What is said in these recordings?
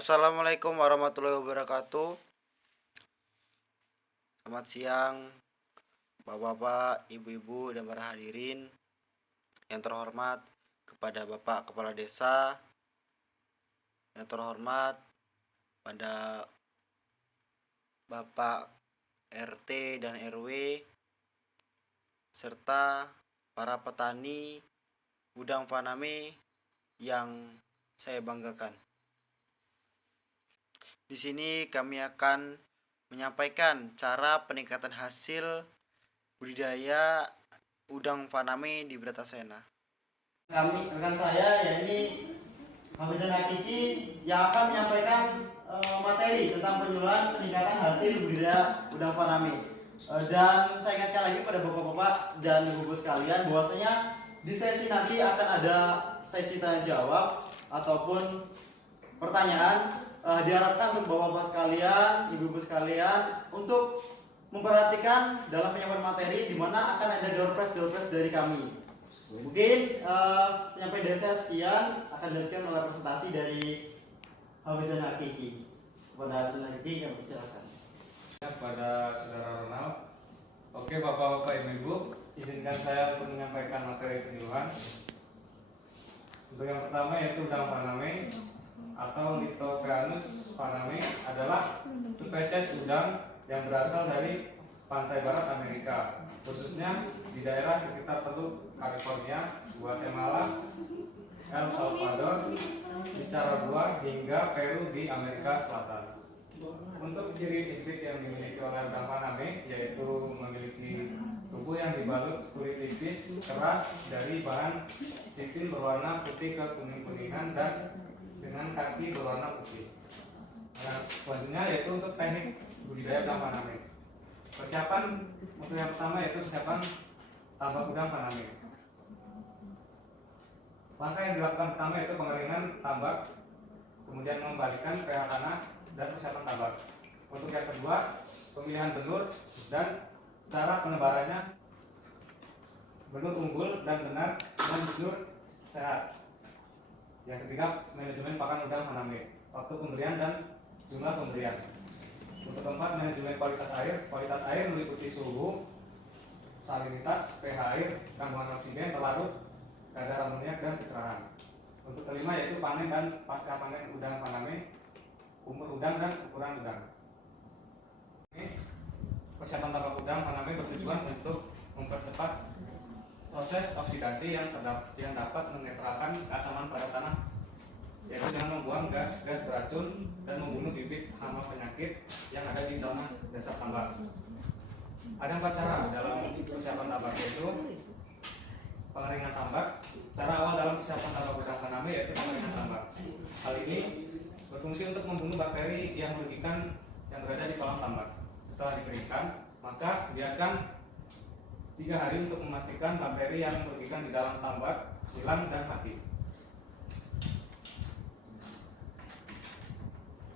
Assalamualaikum warahmatullahi wabarakatuh. Selamat siang, bapak-bapak, ibu-ibu, dan para hadirin. Yang terhormat kepada Bapak Kepala Desa, yang terhormat pada Bapak RT dan RW, serta para petani udang faname yang saya banggakan. Di sini kami akan menyampaikan cara peningkatan hasil budidaya udang faname di Bratasena. Rekan saya yakni Hamzah Hakiki yang akan menyampaikan materi tentang penyuluhan peningkatan hasil budidaya udang faname. Dan saya ingatkan lagi pada bapak-bapak dan ibu-ibu sekalian bahwasanya di sesi nanti akan ada sesi tanya jawab ataupun pertanyaan. Diharapkan untuk bapak-bapak sekalian, ibu-ibu sekalian untuk memperhatikan dalam penyampaian materi di mana akan ada door prize dari kami. Mungkin penyampaian dari saya sekian, akan dilanjutkan oleh presentasi dari Hamzah Hakiki. Kepada Hamzah Hakiki, kami persilakan. Kepada saudara Ronald. Oke, bapak-bapak, ibu-ibu, izinkan saya untuk menyampaikan materi penyuluhan. Untuk yang pertama yaitu udang faname atau Lithopeanus faname adalah spesies udang yang berasal dari pantai barat Amerika, khususnya di daerah sekitar Teluk California, Guatemala, El Salvador, Nicaragua, hingga Peru di Amerika Selatan. Untuk ciri fisik yang dimiliki oleh udang faname yaitu memiliki tubuh yang dibalut kulit tipis keras dari bahan chitin berwarna putih ke kuning-kuningan dan dengan kaki berwarna putih. Nah, selanjutnya yaitu untuk teknik budidaya udang faname. Persiapan untuk yang pertama yaitu persiapan tambak udang faname. Langkah yang dilakukan pertama yaitu pengeringan tambak, kemudian mengembalikan pH tanah dan persiapan tambak. Untuk yang kedua, pemilihan benur dan cara penebarannya, benur unggul dan benar dan benur sehat. Yang ketiga, manajemen pakan udang faname, waktu pemberian dan jumlah pemberian. Untuk keempat, manajemen kualitas air. Kualitas air meliputi suhu, salinitas, pH air, kandungan oksigen, pelarut, kadar amoniak, dan kecerahan. Untuk kelima yaitu panen dan pasca panen udang faname, umur udang dan ukuran udang. Persiapan tambak udang faname bertujuan untuk mempercepat proses oksidasi yang dapat menetralkan keasaman pada tanah, yaitu dengan membuang gas-gas beracun dan membunuh bibit hama penyakit yang ada di tanah dasar tambak. Ada 4 cara dalam persiapan tambak, yaitu pengeringan tambak. Cara awal dalam persiapan tambak udang faname yaitu pengeringan tambak. Hal ini berfungsi untuk membunuh bakteri yang merugikan yang berada di kolam tambak. Setelah dikeringkan, maka biarkan 3 hari untuk memastikan bakteri yang merugikan di dalam tambak hilang dan mati.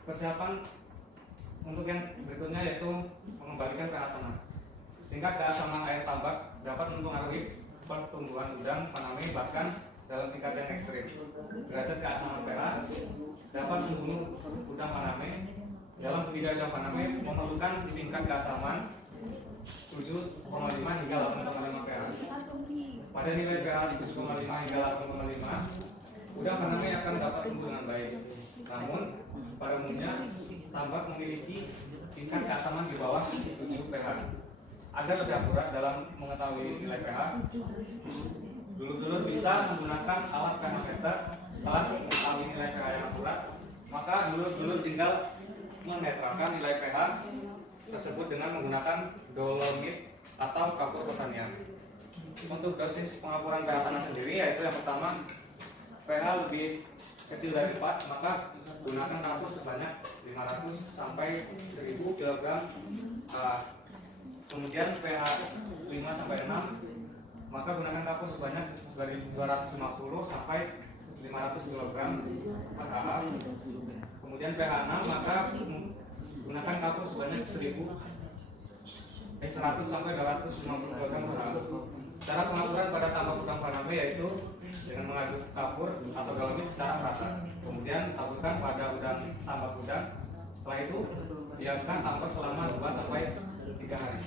Persiapan untuk yang berikutnya yaitu mengembalikan pH tanah. Tingkat keasaman air tambak dapat mempengaruhi pertumbuhan udang faname bahkan dalam tingkat yang ekstrim. Derajat keasaman pH dapat membunuh udang faname. Dalam budidaya udang faname memerlukan tingkat keasaman 7,5 hingga 8,5 pH. Pada nilai pH di 7,5 hingga 8,5, udang faname akan dapat tumbuh dengan baik. Namun, pada umumnya tambak memiliki tingkat keasaman di bawah 7 pH. Agar lebih akurat dalam mengetahui nilai pH, dulur-dulur bisa menggunakan alat pH meter. Setelah mengetahui nilai pH yang akurat, maka dulur-dulur tinggal menetralkan nilai pH tersebut dengan menggunakan dolomit atau kapur pertanian. Untuk dosis pengapuran pH tanah sendiri yaitu yang pertama, pH lebih kecil dari 4, maka gunakan kapur sebanyak 500 sampai 1000 kg. Kemudian pH 5 sampai 6, maka gunakan kapur sebanyak 250 sampai 500 kg per ha. Kemudian pH 6, maka gunakan kapur sebanyak 100 sampai 250 kg per ha. Cara pengapuran pada tambak udang faname yaitu dengan mengaduk kapur atau gamis secara merata. Kemudian taburkan pada udang tambak udang. Setelah itu biarkan tambak selama 2 sampai 3 hari.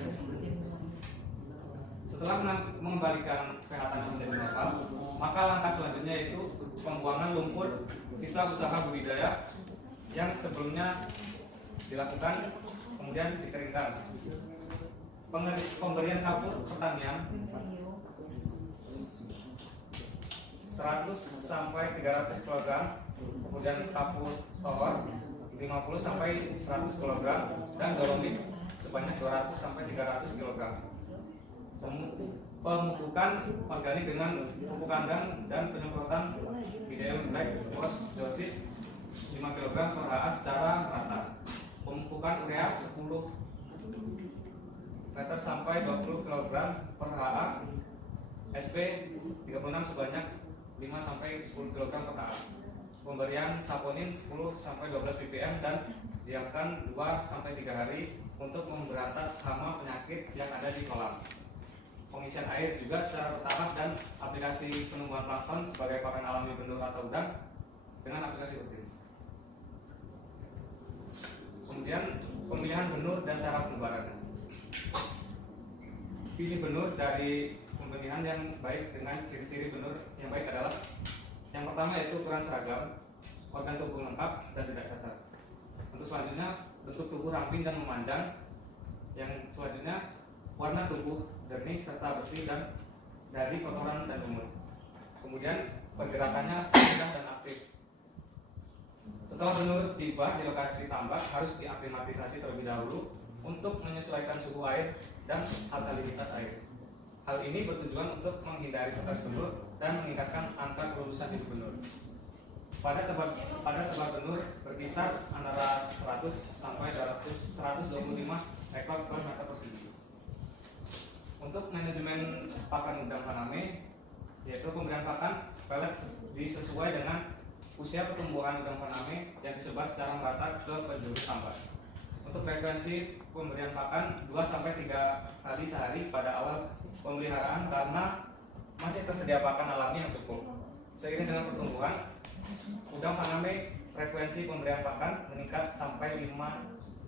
Setelah mengembalikan pH tanah menjadi normal, maka langkah selanjutnya yaitu pembuangan lumpur sisa usaha budidaya yang sebelumnya dilakukan, kemudian dikeringkan. Pemberian kapur pertanian 100 sampai 300 kg, kemudian kapur tower 50 sampai 100 kg, dan dolomit sebanyak 200 sampai 300 kg. Pemupukan organik dengan pupuk kandang dan penyemprotan BDM Black Rose dosis 5 kg per ha secara merata. Pemupukan urea 10 liter sampai 20 kg per ha. SP 36 sebanyak 5 sampai 10 kg per ha. Pemberian saponin 10 sampai 12 ppm dan diamkan 2 sampai 3 hari untuk memberantas hama penyakit yang ada di kolam. Pengisian air juga secara bertahap dan aplikasi penumbuhan plankton sebagai pakan alami benur atau udang dengan aplikasi rutin. Kemudian pemilihan benur dan cara penyebarannya. Pilih benur dari pembenihan yang baik dengan ciri-ciri benur yang baik adalah yang pertama yaitu ukuran seragam, organ tubuh lengkap dan tidak cacat. Untuk selanjutnya bentuk tubuh ramping dan memanjang. Yang selanjutnya warna tubuh jernih serta bersih dan dari kotoran dan lumut. Kemudian pergerakannya mudah dan aktif. Setelah benur tiba di lokasi tambak harus diaklimatisasi terlebih dahulu untuk menyesuaikan suhu air dan alkalinitas air. Hal ini bertujuan untuk menghindari stres benur dan meningkatkan angka kelulusan hidup benur. Pada tebal benur berkisar antara 100 sampai 125 ekor per meter persegi. Untuk manajemen pakan udang Faname, yaitu pemberian pakan pelet disesuai dengan usia pertumbuhan udang Faname yang disebar secara merata ke penjuru tambak. Untuk frekuensi pemberian pakan 2 sampai 3 kali sehari pada awal pemeliharaan karena masih tersedia pakan alami yang cukup. Seiring dengan pertumbuhan, udang Faname frekuensi pemberian pakan meningkat sampai 5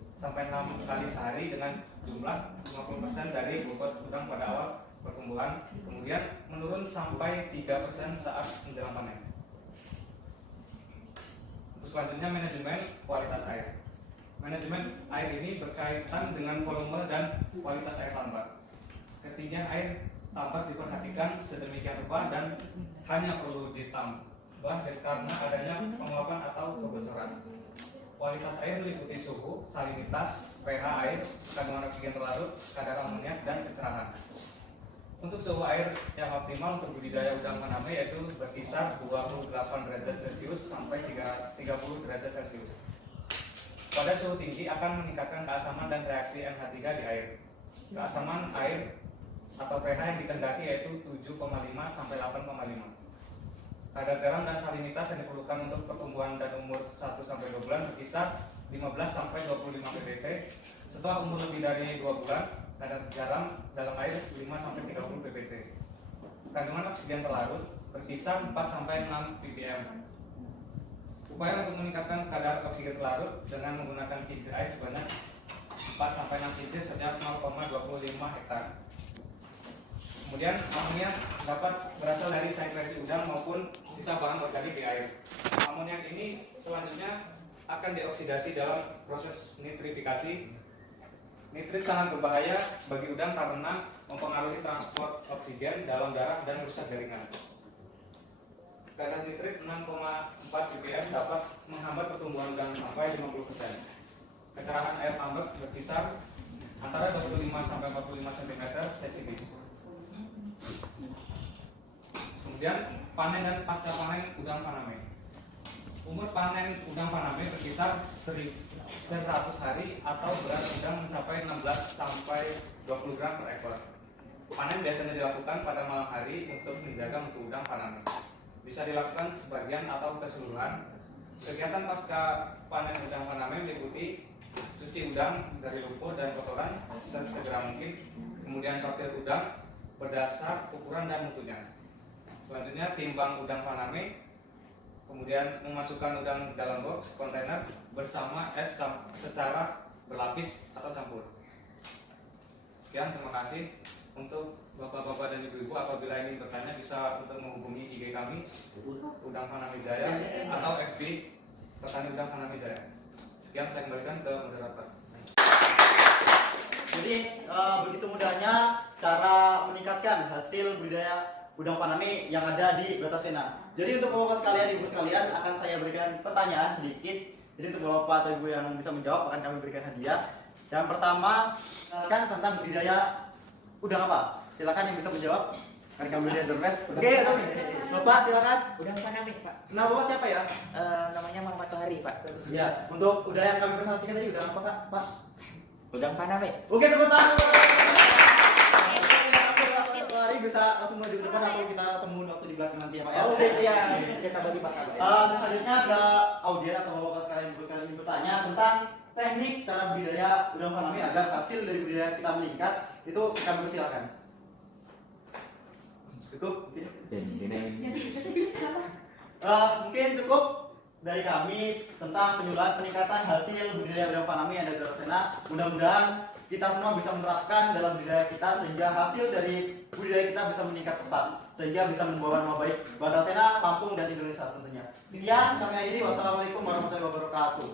sampai 6 kali sehari dengan jumlah 50% dari bobot udang pada awal pertumbuhan, kemudian menurun sampai 3% saat menjelang panen. Untuk selanjutnya manajemen kualitas air. Manajemen air ini berkaitan dengan volume dan kualitas air tambak. Ketinggian air tambak diperhatikan sedemikian rupa dan hanya perlu ditambah karena adanya penguapan atau kebocoran. Kualitas air meliputi suhu, salinitas, pH air, kandungan oksigen terlarut, kadar amoniak, dan kecerahan. Untuk suhu air yang optimal untuk budidaya udang Faname yaitu berkisar 28 derajat Celcius sampai 30 derajat Celcius. Pada suhu tinggi akan meningkatkan keasaman dan reaksi NH3 di air. Keasaman air atau pH yang dikehendaki yaitu 7,5 sampai 8,5. Kadar garam dan salinitas yang diperlukan untuk pertumbuhan dan umur 1 sampai 2 bulan berkisar 15 sampai 25 ppb. Setelah umur lebih dari 2 bulan, kadar garam dalam air 5 sampai 30 ppb. Kandungan oksigen terlarut berkisar 4 sampai 6 ppm. Upaya untuk meningkatkan kadar oksigen terlarut dengan menggunakan kincir air sebanyak 4 sampai 6 kincir setiap 0,25 hektar. Kemudian amoniak dapat berasal dari sekresi udang maupun sisa bahan organik di air. Amoniak ini selanjutnya akan dioksidasi dalam proses nitrifikasi. Nitrit sangat berbahaya bagi udang karena mempengaruhi transport oksigen dalam darah dan merusak jaringan. Kadar nitrit 6,4 ppm dapat menghambat pertumbuhan udang sampai 50%. Kecerahan air tambak berkisar antara 25 sampai 45 cm cc. Kemudian panen dan pasca panen udang Faname. Umur panen udang Faname berkisar 100 hari atau berat udang mencapai 16 sampai 20 gram per ekor. Panen biasanya dilakukan pada malam hari untuk menjaga mutu udang Faname. Bisa dilakukan sebagian atau keseluruhan. Kegiatan pasca panen udang Faname meliputi cuci udang dari lumpur dan kotoran sesegera mungkin, kemudian sortir udang berdasar ukuran dan mutunya. Selanjutnya timbang udang faname, kemudian memasukkan udang dalam box kontainer bersama es secara berlapis atau campur. Sekian, terima kasih. Untuk bapak-bapak dan ibu-ibu, apabila ingin bertanya bisa untuk menghubungi IG kami Udang Faname Jaya atau FB Petani Udang Faname Jaya. Sekian, saya kembalikan ke moderator. Jadi begitu mudahnya cara meningkatkan hasil budidaya udang faname yang ada di Bratasena. Jadi untuk bapak sekalian, ibu sekalian, akan saya berikan pertanyaan sedikit. Jadi untuk bapak atau ibu yang bisa menjawab akan kami berikan hadiah. Yang pertama, jelaskan tentang budidaya udang apa? Silakan yang bisa menjawab. Akan kami berikan surprise. Oke, bapak silakan. Udang faname, Pak. Nama bapak siapa ya? Namanya Muhammad Tohari, Pak. Ya, untuk udang yang kami presentasikan tadi udang apa, Kak? Pak? Udang faname. Oke, tepuk tangan. Lari bisa langsung maju ke depan atau kita temuin waktu di belakang nanti ya, Pak ya? Oke, siap. Kita bagi Pak. Selanjutnya ada audien atau bapak sekalian ibu sekalian bertanya tentang teknik cara budidaya udang faname agar hasil dari budidaya kita meningkat. Itu kami persilakan. Cukup? Mungkin cukup dari kami tentang penyuluhan peningkatan hasil budidaya udang faname yang ada di Bratasena. Mudah-mudahan kita semua bisa menerapkan dalam budidaya kita sehingga hasil dari budidaya kita bisa meningkat pesat, sehingga bisa membawa nama baik Bratasena, Lampung dan Indonesia tentunya. Sekian kami akhiri. Wassalamualaikum warahmatullahi wabarakatuh.